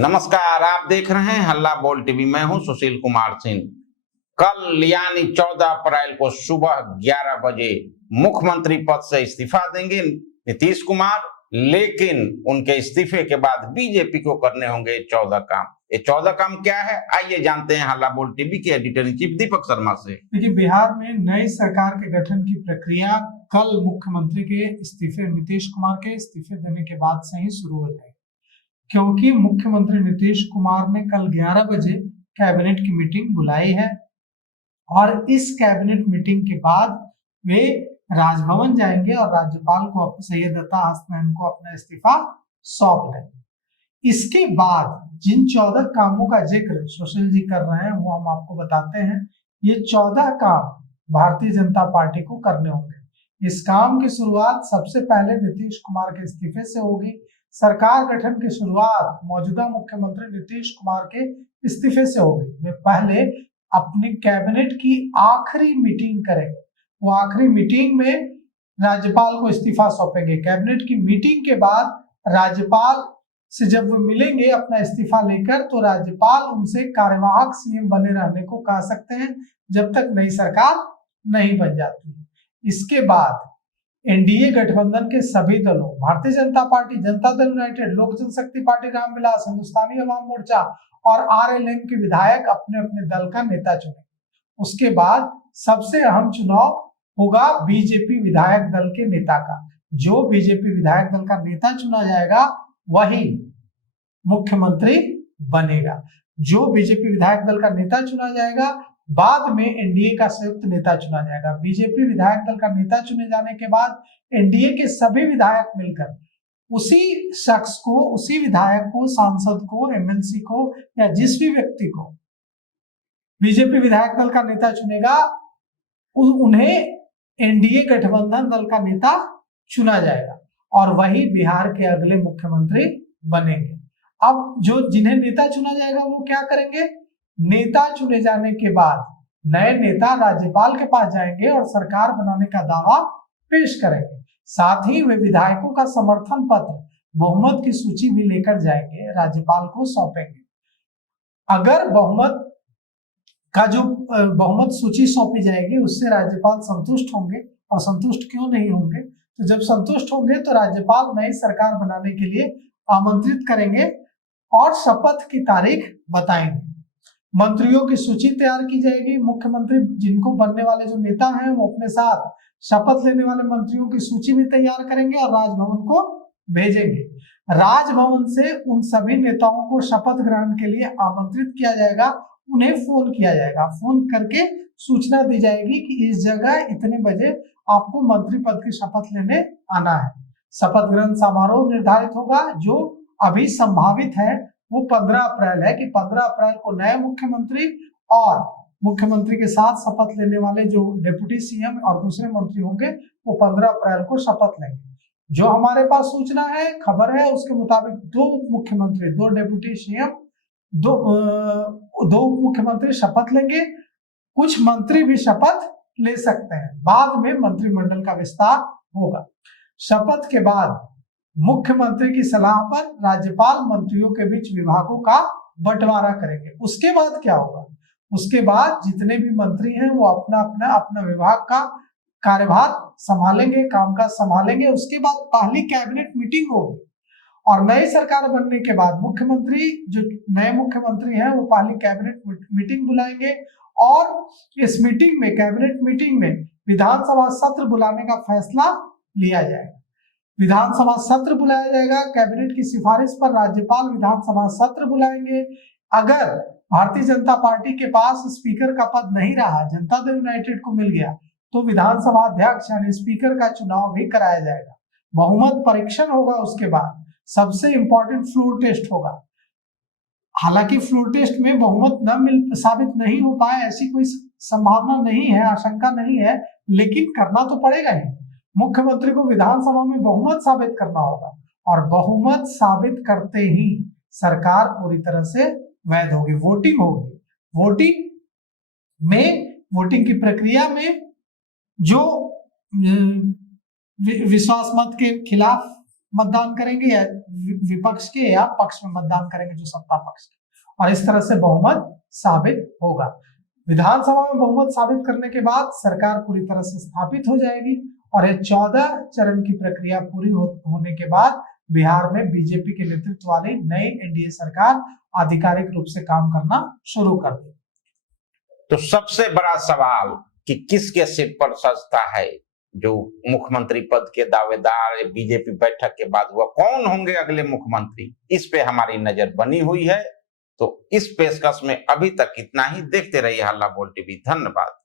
नमस्कार, आप देख रहे हैं हल्ला बोल टीवी। मैं हूं सुशील कुमार सिंह। कल यानी 14 अप्रैल को सुबह 11 बजे मुख्यमंत्री पद से इस्तीफा देंगे नीतीश कुमार, लेकिन उनके इस्तीफे के बाद बीजेपी को करने होंगे 14 काम। ये 14 काम क्या है, आइए जानते हैं हल्ला बोल टीवी के editor in chief Deepak Sharma से। देखिए, बिहार में नई सरकार के गठन की प्रक्रिया कल मुख्यमंत्री के इस्तीफे, नीतीश कुमार के इस्तीफे देने के बाद से ही शुरू हो जाएगी, क्योंकि मुख्यमंत्री नीतीश कुमार ने कल 11 बजे कैबिनेट की मीटिंग बुलाई है और इस कैबिनेट मीटिंग के बाद वे राजभवन जाएंगे और राज्यपाल को सैयद अता हसनैन को अपना इस्तीफा सौंप देंगे। इसके बाद जिन 14 कामों का जिक्र सुशील जी कर रहे हैं वो हम आपको बताते हैं। ये 14 काम भारतीय जनता पार्टी को करने होंगे। इस काम की शुरुआत सबसे पहले नीतीश कुमार के इस्तीफे से होगी। सरकार गठन की शुरुआत मौजूदा मुख्यमंत्री नीतीश कुमार के इस्तीफे से होगी। वे पहले अपनी कैबिनेट की आखिरी मीटिंग करेंगे। वो आखिरी मीटिंग में राज्यपाल को इस्तीफा सौंपेंगे। कैबिनेट की मीटिंग के बाद राज्यपाल से जब वो मिलेंगे अपना इस्तीफा लेकर, तो राज्यपाल उनसे कार्यवाहक सीएम बने रहने को कह सकते हैं जब तक नई सरकार नहीं बन जाती। इसके बाद एनडीए गठबंधन के सभी दलों, भारतीय जनता पार्टी, जनता दल यूनाइटेड, लोक जनशक्ति पार्टी रामविलास, हिंदुस्तानी अवाम मोर्चा और आरएलएम के विधायक अपने अपने दल का नेता चुनेंगे। उसके बाद सबसे अहम चुनाव होगा बीजेपी विधायक दल के नेता का। जो बीजेपी विधायक दल का नेता चुना जाएगा वही मुख्यमंत्री बनेगा। जो बीजेपी विधायक दल का नेता चुना जाएगा बाद में एनडीए का संयुक्त नेता चुना जाएगा। बीजेपी विधायक दल का नेता चुने जाने के बाद एनडीए के सभी विधायक मिलकर उसी शख्स को, उसी विधायक को, सांसद को, एमएलसी को या जिस भी व्यक्ति को बीजेपी विधायक दल का नेता चुनेगा उन्हें एनडीए गठबंधन दल का नेता चुना जाएगा और वही बिहार के अगले मुख्यमंत्री बनेंगे। अब जो जिन्हें नेता चुना जाएगा वो क्या करेंगे? नेता चुने जाने के बाद नए नेता राज्यपाल के पास जाएंगे और सरकार बनाने का दावा पेश करेंगे। साथ ही वे विधायकों का समर्थन पत्र, बहुमत की सूची भी लेकर जाएंगे, राज्यपाल को सौंपेंगे। अगर बहुमत सूची सौंपी जाएगी उससे राज्यपाल संतुष्ट होंगे, और संतुष्ट क्यों नहीं होंगे, तो जब संतुष्ट होंगे तो राज्यपाल नई सरकार बनाने के लिए आमंत्रित करेंगे और शपथ की तारीख बताएंगे। मंत्रियों की सूची तैयार की जाएगी। मुख्यमंत्री जिनको बनने वाले जो नेता हैं वो अपने साथ शपथ लेने वाले मंत्रियों की सूची भी तैयार करेंगे और राजभवन को भेजेंगे। राजभवन से उन सभी नेताओं को शपथ ग्रहण के लिए आमंत्रित किया जाएगा। उन्हें फोन किया जाएगा, फोन करके सूचना दी जाएगी कि इस जगह इतने बजे आपको मंत्री पद की शपथ लेने आना है। शपथ ग्रहण समारोह निर्धारित होगा जो अभी संभावित है वो 15 अप्रैल है कि 15 अप्रैल को नए मुख्यमंत्री और मुख्यमंत्री के साथ शपथ लेने वाले जो डिप्टी सीएम और दूसरे मंत्री होंगे वो 15 अप्रैल को शपथ लेंगे। जो हमारे पास सूचना है, खबर है, उसके मुताबिक 2 मुख्यमंत्री, 2 डिप्टी सीएम, दो मुख्यमंत्री शपथ लेंगे। कुछ मंत्री भी शपथ ले सकते हैं। बाद में मंत्रिमंडल का विस्तार होगा। शपथ के बाद मुख्यमंत्री की सलाह पर राज्यपाल मंत्रियों के बीच विभागों का बंटवारा करेंगे। उसके बाद क्या होगा? उसके बाद जितने भी मंत्री हैं वो अपना विभाग का कार्यभार संभालेंगे, कामकाज संभालेंगे। उसके बाद पहली कैबिनेट मीटिंग होगी और नई सरकार बनने के बाद जो नए मुख्यमंत्री हैं वो पहली कैबिनेट मीटिंग बुलाएंगे और इस मीटिंग में, कैबिनेट मीटिंग में विधानसभा सत्र बुलाने का फैसला लिया जाएगा। विधानसभा सत्र बुलाया जाएगा। कैबिनेट की सिफारिश पर राज्यपाल विधानसभा सत्र बुलाएंगे। अगर भारतीय जनता पार्टी के पास स्पीकर का पद नहीं रहा, जनता दल यूनाइटेड को मिल गया, तो विधानसभा अध्यक्ष यानी स्पीकर का चुनाव भी कराया जाएगा। बहुमत परीक्षण होगा। उसके बाद सबसे इंपॉर्टेंट फ्लोर टेस्ट होगा। हालांकि फ्लोर टेस्ट में बहुमत साबित नहीं हो पाए ऐसी कोई संभावना नहीं है, आशंका नहीं है, लेकिन करना तो पड़ेगा ही। मुख्यमंत्री को विधानसभा में बहुमत साबित करना होगा और बहुमत साबित करते ही सरकार पूरी तरह से वैध होगी। वोटिंग होगी। वोटिंग की प्रक्रिया में जो विश्वास मत के खिलाफ मतदान करेंगे या विपक्ष के या पक्ष में मतदान करेंगे जो सत्ता पक्ष के, और इस तरह से बहुमत साबित होगा। विधानसभा में बहुमत साबित करने के बाद सरकार पूरी तरह से स्थापित हो जाएगी और ये 14 चरण की प्रक्रिया पूरी होने के बाद बिहार में बीजेपी के नेतृत्व वाली नई एनडीए सरकार आधिकारिक रूप से काम करना शुरू कर देगी। तो सबसे बड़ा सवाल कि किसके सिर पर सजता है जो मुख्यमंत्री पद के दावेदार बीजेपी बैठक के बाद हुआ, कौन होंगे अगले मुख्यमंत्री, इस पे हमारी नजर बनी हुई है। तो इस पेशकश में अभी तक इतना ही। देखते रहिए हल्ला बोल टीवी। धन्यवाद।